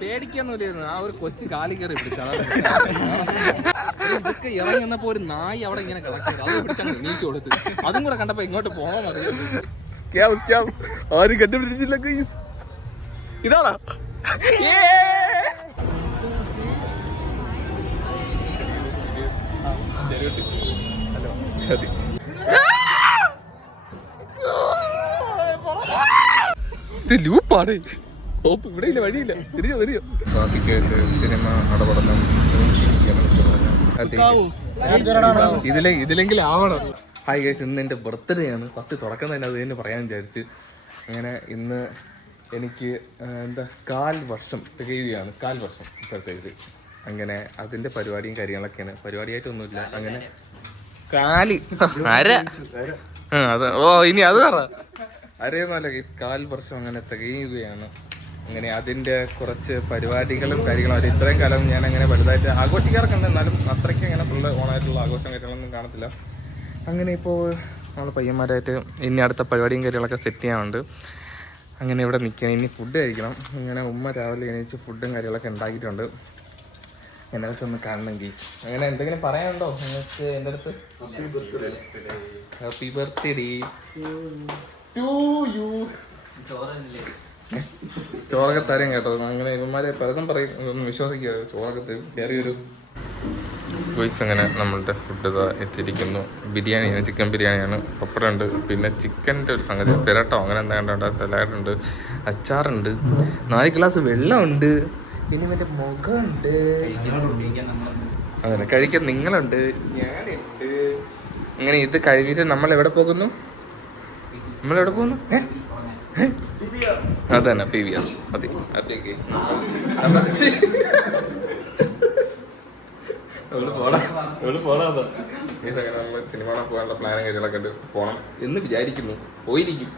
പേടിക്കാന്നൂല്ലായിരുന്നു. ആ ഒരു കൊച്ചു കാലി കയറി പിടിച്ചാണ് ഇതൊക്കെ ഇറങ്ങി വന്നപ്പോ ഒരു നായി അവിടെ ഇങ്ങനെ കിടക്കുന്നത്. അത് പിടിച്ചാൽ നീക്കി കൊടുത്ത് അതും കൂടെ കണ്ടപ്പോ ഇങ്ങോട്ട് പോകണമെന്നറിയാം. ആരും കണ്ടുപിടിച്ചില്ല. ഇതാണോ ലൂപ്പാണ്. ഇവിടെ ഇല്ല, വഴിയില്ല. വരിക സിനിമ അടപടലം ഇതിലെങ്കിലും ആവണം. ഹായ് ഗൈസ്, ഇന്ന് എൻ്റെ ബർത്ത്ഡേ ആണ്. ഫസ്റ്റ് തുടക്കം തന്നെ അത് തന്നെ പറയാൻ വിചാരിച്ച്. അങ്ങനെ ഇന്ന് എനിക്ക് 4 വർഷം തികയുകയാണ്. 4 വർഷം ഇപ്പോഴത്തേക്ക്. അങ്ങനെ അതിൻ്റെ പരിപാടിയും കാര്യങ്ങളൊക്കെയാണ്. പരിപാടിയായിട്ടൊന്നുമില്ല. അങ്ങനെ അതെ. ഓ ഇനി അത് പറ. അരയൊന്നുമല്ല ഗൈസ്, 4 വർഷം അങ്ങനെ തികയുകയാണ്. അങ്ങനെ അതിൻ്റെ കുറച്ച് പരിപാടികളും കാര്യങ്ങളും. അത് ഇത്രയും കാലം ഞാൻ അങ്ങനെ വലുതായിട്ട് ആഘോഷിക്കാറൊക്കെ ഉണ്ട്. എന്നാലും അത്രയ്ക്ക് അങ്ങനെ ഫുൾ ഓണായിട്ടുള്ള ആഘോഷം കാര്യങ്ങളൊന്നും കാണത്തില്ല. അങ്ങനെ ഇപ്പോൾ നമ്മൾ പയ്യന്മാരായിട്ട് ഇനി അടുത്ത പരിപാടിയും കാര്യങ്ങളൊക്കെ സെറ്റ് ചെയ്യാനുണ്ട്. അങ്ങനെ ഇവിടെ നിൽക്കണം. ഇനി ഫുഡ് കഴിക്കണം. ഇങ്ങനെ ഉമ്മ രാവിലെ എണീച്ച് ഫുഡും കാര്യങ്ങളൊക്കെ ഉണ്ടാക്കിയിട്ടുണ്ട്. എൻ്റെ അടുത്ത് ഒന്ന് കാണണം ഗീസ്. അങ്ങനെ എന്തെങ്കിലും പറയാനുണ്ടോ നിങ്ങൾക്ക് എൻ്റെ അടുത്ത്? Happy birthday to you. ചോറൊക്കെ തരും കേട്ടോ. അങ്ങനെ ഇവന്മാരെ പലതും പറയും, ഇതൊന്നും വിശ്വസിക്കുക. ചോറൊക്കെ തരും. കയറിയൊരു ഗോയ്സ്. അങ്ങനെ നമ്മളുടെ ഫുഡ് ഇതാ എത്തിയിരിക്കുന്നു. ബിരിയാണിയാണ്, ചിക്കൻ ബിരിയാണിയാണ്. പപ്പടമുണ്ട്, പിന്നെ ചിക്കൻ്റെ ഒരു സംഗതി പെരട്ടോ അങ്ങനെ എന്താണ്ട്, സലാഡുണ്ട്, അച്ചാറുണ്ട്, 4 ഗ്ലാസ് വെള്ളമുണ്ട്, പിന്നെ എൻ്റെ മുഖമുണ്ട്. അങ്ങനെ കഴിക്കാൻ നിങ്ങളുണ്ട്, ഞാനുണ്ട്. അങ്ങനെ ഇത് കഴിഞ്ഞിട്ട് നമ്മൾ എവിടെ പോകുന്നു? അതന്നെ PVR. മതി. സിനിമ പോകാനുള്ള പ്ലാനും കാര്യങ്ങളൊക്കെ ഉണ്ട്. പോകണം എന്ന് വിചാരിക്കുന്നു. പോയിരിക്കും.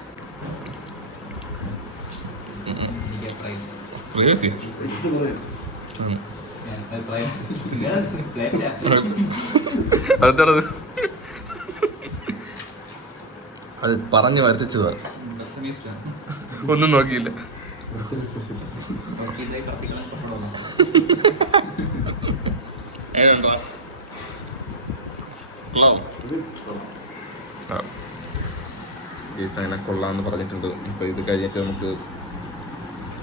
അതെന്താണത്? അത് പറഞ്ഞു വരുത്തിച്ചതാ. ഒന്നും നോക്കിയില്ല. അങ്ങനെ കൊള്ളാമെന്ന് പറഞ്ഞിട്ടുണ്ട്. അപ്പോൾ ഇത് കഴിഞ്ഞിട്ട് നമുക്ക്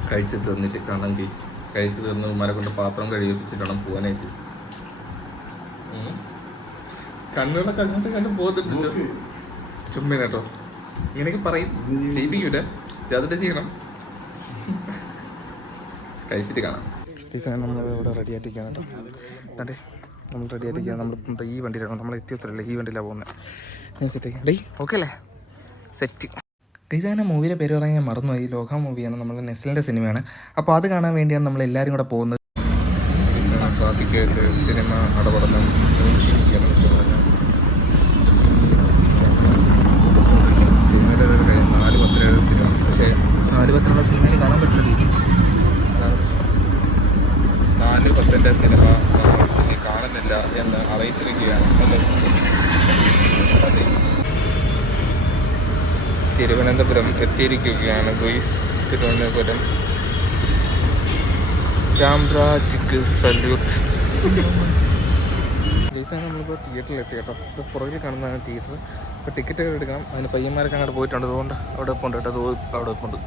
കഴിച്ച് തീർന്നിട്ട് കാണാം ഗീസ്. കഴിച്ച് തീർന്ന് ഉമ്മാരെ കൊണ്ട് പാത്രം കഴുകിപ്പിച്ചിട്ട് വേണം പോകാനായിട്ട്. കണ്ണുകളൊക്കെ അങ്ങോട്ട് കണ്ട് പോകുന്നുണ്ടല്ലോ. ചുമ്മാ കേട്ടോ, ഇങ്ങനെയൊക്കെ പറയും, ചെയ്യിപ്പിക്കൂല. അതിട്ട് ചെയ്യണം. കഴിച്ചിട്ട് കാണാം. നമ്മൾ ഇവിടെ റെഡി ആയിട്ടിരിക്കുകയാണ് കേട്ടോ. അതെ, നമ്മൾ റെഡി ആയിട്ടിരിക്കുകയാണ്. നമ്മളിപ്പോൾ ഈ വണ്ടിയിലാണ്, നമ്മൾ എത്തിയ സ്ഥലമല്ലേ, ഈ വണ്ടിയിലാണ് പോകുന്നത്. ഞാൻ സെറ്റ് ഡേ ഓക്കെ അല്ലേ? Set guys. അങ്ങനെ മൂവിയുടെ പേര് പറയാൻ ഞാൻ മറന്നുപോയി. ലോക മൂവിയാണ്, നമ്മുടെ നെസ്ലിൻ്റെ സിനിമയാണ്. അപ്പോൾ അത് കാണാൻ വേണ്ടിയാണ് നമ്മൾ എല്ലാവരും കൂടെ പോകുന്നത്. സിനിമ അടപടലം സിനിമയുടെ 4:17 സിനിമ. പക്ഷേ 4:10 സിനിമയിൽ കാണാൻ പറ്റില്ല. 4:10 സിനിമ കാണുന്നില്ല എന്ന് അറിയിച്ചിരിക്കുകയാണ്. തിരുവനന്തപുരം എത്തിയിരിക്കുകയാണ് ഗോയ്സ്. തിരുവനന്തപുരം രാംരാജിക്ക് സല്യൂട്ട്. ഗോയ്സാണ് നമ്മളിപ്പോൾ തിയേറ്ററിൽ എത്തി കേട്ടോ. ഇത് പുറകിൽ കാണുന്നതാണ് തിയേറ്റർ. ഇപ്പോൾ ടിക്കറ്റ് എടുക്കണം. അതിന് പയ്യന്മാരൊക്കെ അങ്ങോട്ട് പോയിട്ടുണ്ട്. അതുകൊണ്ട് അവിടെ പോണ്ട് കേട്ടോ. അവിടെ പോണ്ട്.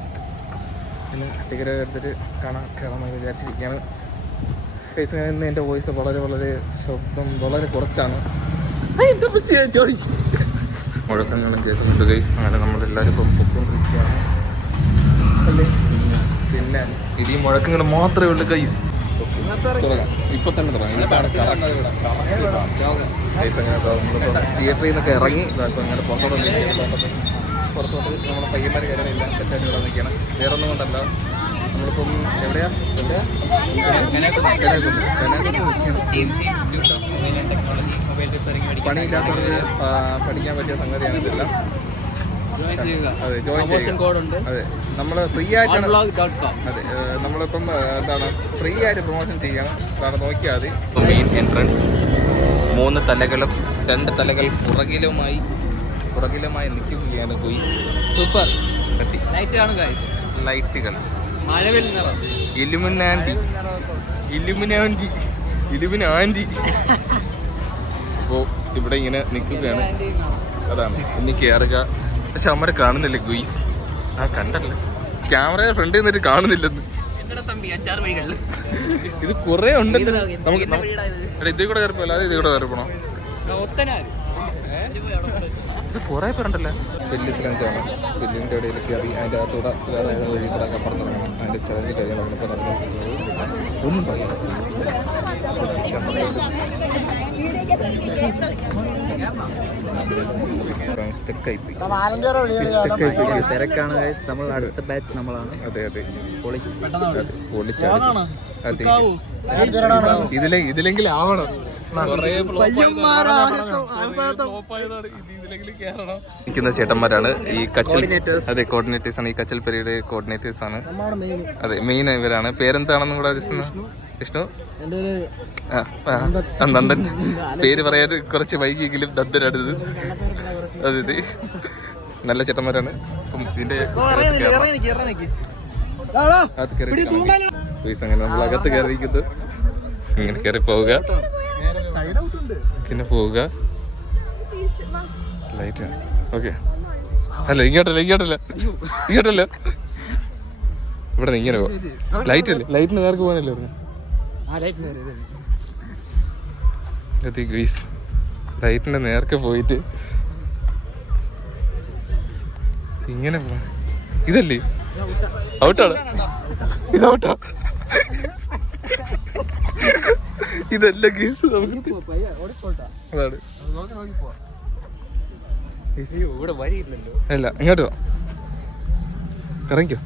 പിന്നെ ടിക്കറ്റ് എടുത്തിട്ട് കയറാമെന്ന് വിചാരിച്ചിരിക്കുകയാണ്. ഗോയ്സ്, ഇന്ന് എൻ്റെ വോയിസ് വളരെ ശബ്ദം വളരെ കുറച്ചാണ്. മുഴക്കങ്ങളും കേൾക്കുന്നുണ്ട് ഗൈസ്. അങ്ങനെ നമ്മളെല്ലാവരും ഇപ്പം പൊക്കോണ്ടിരിക്കുകയാണ് അല്ലേ. പിന്നെ ഇത് ഈ മുഴക്കങ്ങൾ മാത്രമേ ഉള്ളൂ ഗൈസ്. ഇപ്പം തന്നെ തുടങ്ങാം. തിയേറ്ററിൽ നിന്നൊക്കെ ഇറങ്ങി ഇപ്പം അങ്ങനെ പുറത്തോട്ട് നമ്മുടെ പയ്യന്മാർ കയറാനില്ല. സെറ്റായിട്ട് ഇവിടെ നിൽക്കണം. വേറെ ഒന്നും കൊണ്ടല്ല, നമ്മളിപ്പം എവിടെയാ പണിയില്ലാത്തവർക്ക് പഠിക്കാൻ പറ്റിയ സംഗതിയാണ് ഇതെല്ലാം. അതെ, ജോയിൻ കോഡുണ്ട്. അതെ, നമ്മൾ ഫ്രീ ആയിട്ടാണ്. അതെ, നമ്മളിപ്പം ഫ്രീ ആയിട്ട് പ്രൊമോഷൻ ചെയ്യണം. അതാണ്, നോക്കിയാൽ മതി. മെയിൻ എൻട്രൻസ് 3 തലകളും 2 തലകൾ പുറകിലുമായി നിൽക്കുകയാണ്. പോയി സൂപ്പർ ലൈറ്റുകൾ ഇലുമിനാൻറ്റി. അപ്പോൾ ഇവിടെ ഇങ്ങനെ നിൽക്കുകയാണ്. അതാണ് ഇനി കയറുക. പക്ഷെ അമ്മരെ കാണുന്നില്ല ഗുയിസ്. കണ്ടല്ലേ ക്യാമറയുടെ ഫ്രണ്ടിൽ നിന്നിട്ട് കാണുന്നില്ലെന്ന്. ഇത് കുറെ ഉണ്ടല്ലോ. നമുക്ക് ഇതിൽ കൂടെ കയറിപ്പോ അല്ലാതെ ഇതിൽ കൂടെ കയറിപ്പോണോ? ഇത് കുറെ പേരുണ്ടല്ലോ. വലിയ സ്ഥലത്താണ്. ബില്ലിൻ്റെ ഇടയിൽ കയറി അതിൻ്റെ അകത്തൂടെ വേറെ വഴി കൂടെ അപ്പുറത്തിറങ്ങണം. അതിൻ്റെ ചലഞ്ച് കഴിയണം. നമുക്ക് നടന്നിട്ടുള്ളത് ഒന്നും പറയാം. തിരക്കാണ്. നമ്മൾ അടുത്ത ബാച്ച് നമ്മളാണ്. അതെ അതെ ഇതിലെങ്കിലും ആവണം. നിൽക്കുന്ന ചേട്ടന്മാരാണ് ഈ കച്ചൽ. അതെ കോർഡിനേറ്റേഴ്സ് ആണ്. ഈ കച്ചൽ പെരിയുടെ കോർഡിനേറ്റേഴ്സ് ആണ്. അതെ മെയിൻ ഇവരാണ്. പേരെന്താണെന്നും കൂടെ വിഷ്ണു നന്ദൻ. പേര് പറയാൻ കുറച്ച് വൈകിയെങ്കിലും നന്ദനാണിത്. അതെ നല്ല ചേട്ടന്മാരാണ്. അപ്പം ഇതിന്റെ അങ്ങനെ നമ്മൾ അകത്ത് കയറിയിരിക്കുന്നു. ഇങ്ങനെ കയറി പോവുക, പിന്നെ പോവുക. ലൈറ്റാണ്. ഓക്കെ അല്ല ഇങ്ങോട്ടല്ല. ഇവിടെ ഇങ്ങനെ പോവാ. ലൈറ്റ് അല്ലേ? ലൈറ്റിന് നേർക്ക് പോകാനല്ലേ പറഞ്ഞു. ലൈറ്റിന്റെ നേർക്ക് പോയിട്ട് ഇങ്ങനെ പോവാ. ഇതല്ലേ ഔട്ടാണ്? ഇത് ഔട്ടാ? ഇതല്ല ഗീസ്. നമുക്ക് അതാണ്. അല്ല ഇങ്ങോട്ട് പോ. ഇറങ്ങിക്കോ.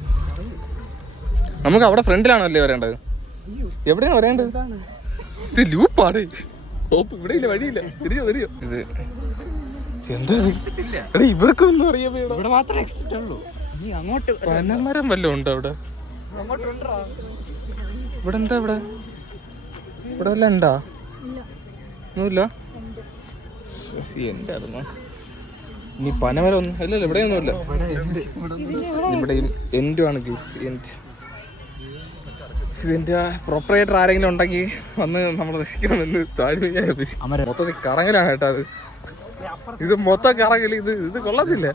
നമുക്ക് അവിടെ ഫ്രണ്ടിലാണല്ലേ വരേണ്ടത്? എവിടെയാണ് വരേണ്ടത്? ഇത് ലൂപ്പാണ്. ഇവിടെ ഇല്ല, വഴിയില്ല. തിരിയോ ഇത് എന്താ? എടാ ഇവർക്കൊന്നും അറിയാൻ ഇവിടെ മാത്രമേ എക്സിറ്റ് ഉള്ളൂ. പനമരം വല്ലതും ഉണ്ടോ അവിടെ? ഇവിടെ എന്താ? ഇവിടെ വല്ല ഉണ്ടാ? ഒന്നുമില്ല. എന്റെ അറിഞ്ഞോ ഇനി പനമരം ഒന്നും അല്ലല്ലോ. ഇവിടെ ഒന്നുമില്ല. ഇവിടെ എൻഡുമാണ് ഗീസ്. ഇതിന്റെ പ്രൊപ്പറേറ്റർ ആരെങ്കിലും ഉണ്ടെങ്കിൽ വന്ന് നമ്മൾ രക്ഷിക്കണമെന്ന് താഴ്മ. മൊത്തത്തിൽ കറങ്ങലാണ് കേട്ടോ. ഇത് മൊത്തം കറങ്ങല്. ഇത് കൊള്ളത്തില്ല.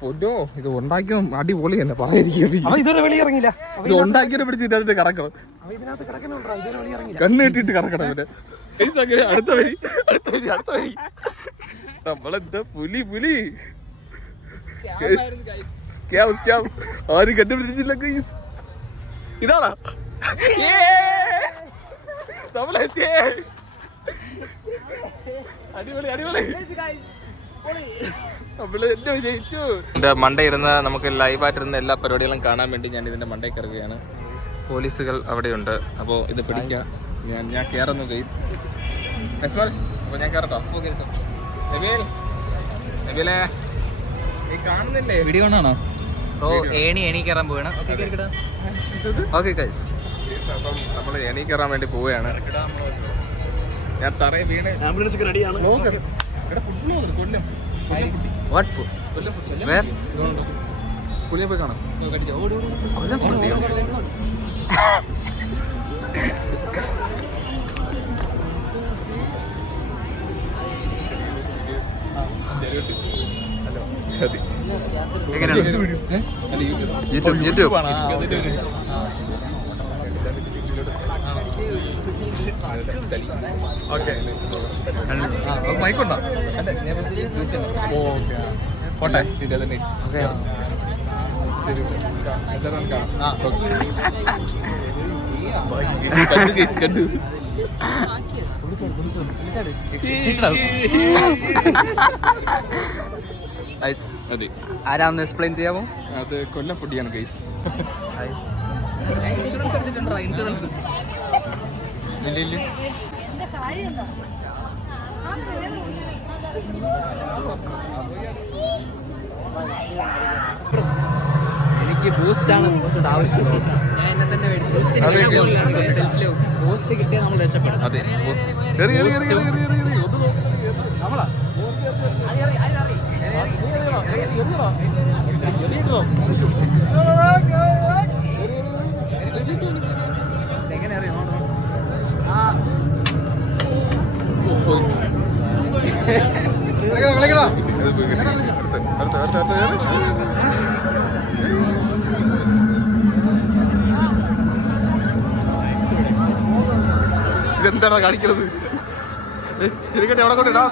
പൊന്നോ ഇത് ഉണ്ടാക്കിയോ അടിപൊളി തന്നെ പറയാതിരിക്കും. ഇത് ഉണ്ടാക്കിയെ പിടിച്ചിട്ട് അതിന്റെ കറക്കണം. കണ്ണ് കെട്ടിട്ട് കറക്കണം. പിന്നെ അടുത്ത വഴി നമ്മളെന്താ പുലി ആരും കണ്ടുപിടിച്ചില്ല. ഇതാണോ നമ്മളെത്തിയേ? അടിപൊളി. എന്റെ മണ്ട ഇരുന്ന് നമുക്ക് ലൈവായിട്ടിരുന്ന എല്ലാ പരിപാടികളും കാണാൻ വേണ്ടി ഞാൻ ഇതിന്റെ മണ്ടയിൽ കയറുകയാണ്. പോലീസുകൾ അവിടെയുണ്ട്. അപ്പോൾ ഇത് പിടിക്കാം. ഞാൻ കയറുന്നു ഗൈസ്. അപ്പോൾ ഞാൻ കയറട്ടോ? നബീലേ നീ കാണുന്നില്ലേ? വീഡിയോ കൊണ്ടാണോ? ഏണി കയറാൻ പോവാണ്. ഓക്കെ ഗൈസ്, അപ്പം നമ്മൾ ഏണി കയറാൻ വേണ്ടി പോവുകയാണ്. ഞാൻ തറയെ വീണ്. ആംബുലൻസ് ഒക്കെ റെഡിയാണ്. പുലിയെ പോയി കാണാം. യൂട്യൂബ് മൈക്കുണ്ടോ? പോട്ടെ. കണ്ടു ആരാന്ന് എക്സ്പ്ലെയിൻ ചെയ്യാമോ? അത് കൊല്ലം പൊടിയാണ് ഗൈസ്. ഇൻഷുറൻസ് എടുത്തിട്ടുണ്ടോ? ഇൻഷുറൻസ് ഇല്ല. എനിക്ക് ബൂസ്റ്റാണ് ആവശ്യമുള്ളത്. ഞാൻ എന്നെ തന്നെ ബൂസ്റ്റ് കിട്ടിയാൽ നമ്മൾ രക്ഷപ്പെടും. അതെ, എങ്ങനെ അറിയാം ഇതെന്താണ് കാണിക്കുന്നത്? ഇരിക്കട്ടെ, അവിടെ കൊണ്ടിടാ.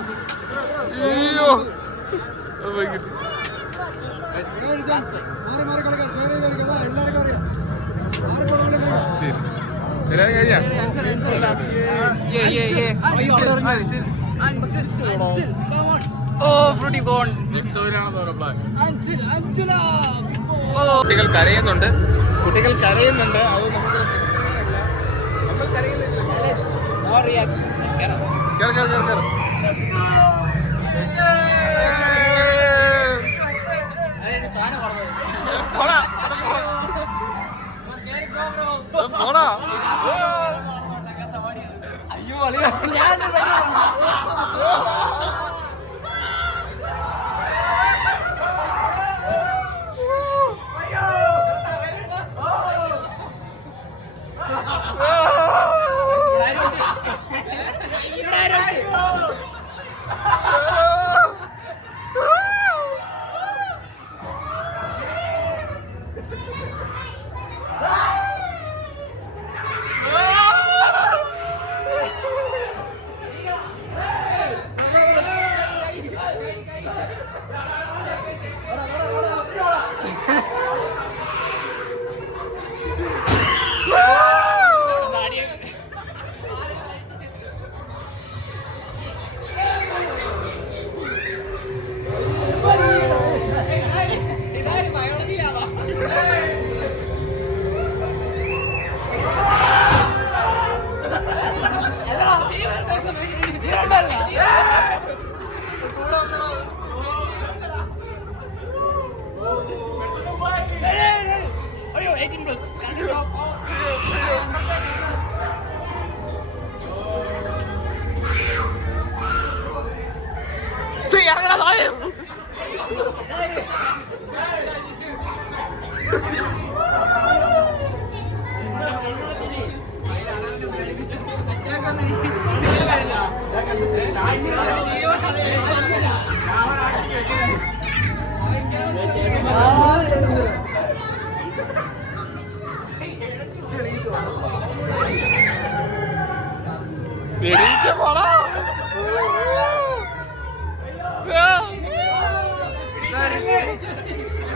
അയ്യോ കുട്ടികൾ കരയുന്നുണ്ട്. അത് നമുക്ക് പ്രശ്നമല്ല. നമ്മൾ കരയുന്നില്ല.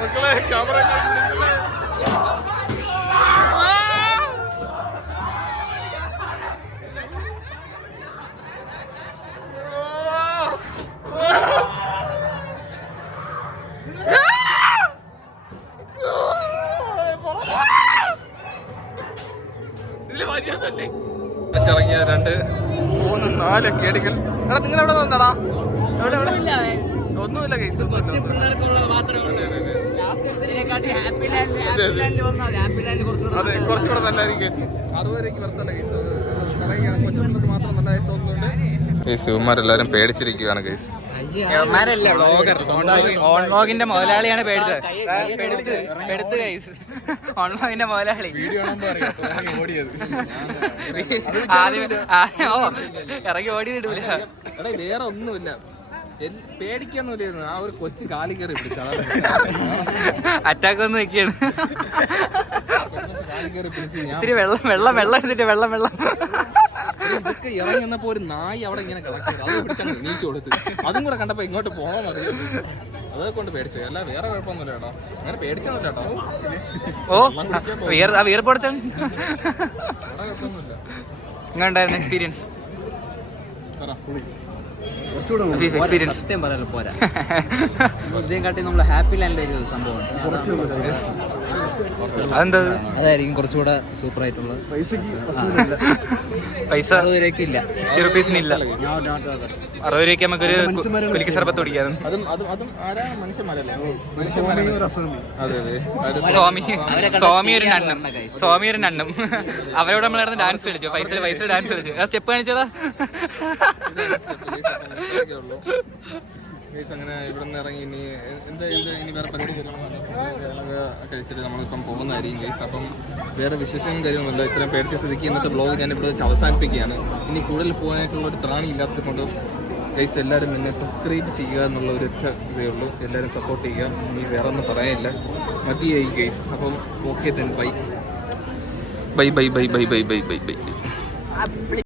മക്കളെ ക്യാമറ ഇറങ്ങിയ 2 3 4 കേടികൾ. എടാ നിങ്ങൾ എവിടെ വന്നടാ? ഒന്നുമില്ല കേസ്. അതെ കുറച്ചുകൂടെ നല്ലതായിരിക്കും കേസ്. 60 രൂപയ്ക്ക് വരത്തല്ല കേസ്. കൊച്ചുപിള്ളേർക്ക് മാത്രം നല്ലതായിട്ട് തോന്നുന്നുണ്ട് കേസ്. ഇവന്മാരെല്ലാരും പേടിച്ചിരിക്കുകയാണ് കേസ്. ഓൺലോഗിന്റെ മുതലാളിയാണ് പേടിച്ചത്. ഓൺലോഗിന്റെ മുതലാളി ഇറങ്ങി ഓടിയിട്ടില്ല. വേറെ ഒന്നുമില്ല, പേടിക്കൊന്നുമില്ലായിരുന്നു. ആ ഒരു കൊച്ചു കാലി കയറി പിടിച്ചു. അറ്റാക്ക് വന്ന് നിൽക്കുകയാണ്. കാലി കയറി പിടിച്ച് ഞാൻ ഇത്തിരി വെള്ളം എടുത്തിട്ട് വെള്ളം ഇതൊക്കെ ഇറങ്ങി വന്നപ്പോ ഒരു നായി അവിടെ ഇങ്ങനെ കിടക്കുന്നത്. അത് പിടിച്ചാൽ നീച്ചു കൊടുത്ത്. അതും കൂടെ കണ്ടപ്പോ ഇങ്ങോട്ട് പോകണമെന്ന് അറിയാം. അതൊക്കെ കൊണ്ട് പേടിച്ചു. അല്ല വേറെ കുഴപ്പമൊന്നുമില്ല കേട്ടോ. അങ്ങനെ പേടിച്ചൊന്നുമില്ല കേട്ടോ. വീർപ്പൊടിച്ച വേറെ കുഴപ്പമൊന്നുമില്ല. ഇങ്ങനെയുണ്ടായിരുന്നു എക്സ്പീരിയൻസ്? എക്സ്പീരിയൻസ് സത്യം പറയാലോ പോരാ. ഇതേം കാട്ടി നമ്മള് ഹാപ്പി ലാൻഡിലെ ഒരു സംഭവം അതെന്താ? അതായിരിക്കും കുറച്ചുകൂടെ സൂപ്പർ ആയിട്ടുള്ളത്. പൈസ 60 രൂപയ്ക്ക് ഇല്ല, 60 രൂപീസിനില്ല. 60 രൂപയ്ക്ക് നമുക്കൊരു കുലിക്ക് സർബത്ത് കുടിക്കാം. സ്വാമി ഒരു നണ്ണും അവരോട് നമ്മളായിരുന്നു ഡാൻസ് കളിച്ചു. പൈസ ഡാൻസ് കളിച്ചു. ആ സ്റ്റെപ്പ് കാണിച്ചോടാ. ഗൈസ് അങ്ങനെ ഇവിടെ നിന്ന് ഇറങ്ങി ഇനി ഇനി വേറെ പരിപാടി കാര്യങ്ങളൊക്കെ കഴിച്ചിട്ട് നമ്മളിപ്പം പോകുന്നതായിരിക്കും ഗൈസ്. അപ്പം വേറെ വിശേഷവും കാര്യമൊന്നുമില്ല. ഇത്രയും പേടിച്ച സ്ഥിതിക്ക് ഇന്നത്തെ ബ്ലോഗ് ഞാൻ ഇവിടെ വെച്ച് അവസാനിപ്പിക്കുകയാണ്. ഇനി കൂടുതൽ പോകാനായിട്ടുള്ള ഒരു ത്രാണി ഇല്ലാത്തത് കൊണ്ട് ഗൈസ് എല്ലാവരും എന്നെ സബ്സ്ക്രൈബ് ചെയ്യുക എന്നുള്ള ഒരൊറ്റ ഇതേ ഉള്ളൂ. എല്ലാവരും സപ്പോർട്ട് ചെയ്യുക. ഇനി വേറെ ഒന്നും പറയാനില്ല, മതിയായി ഗൈസ്. അപ്പം okay then bye bye bye bye bye bye bye bye bye.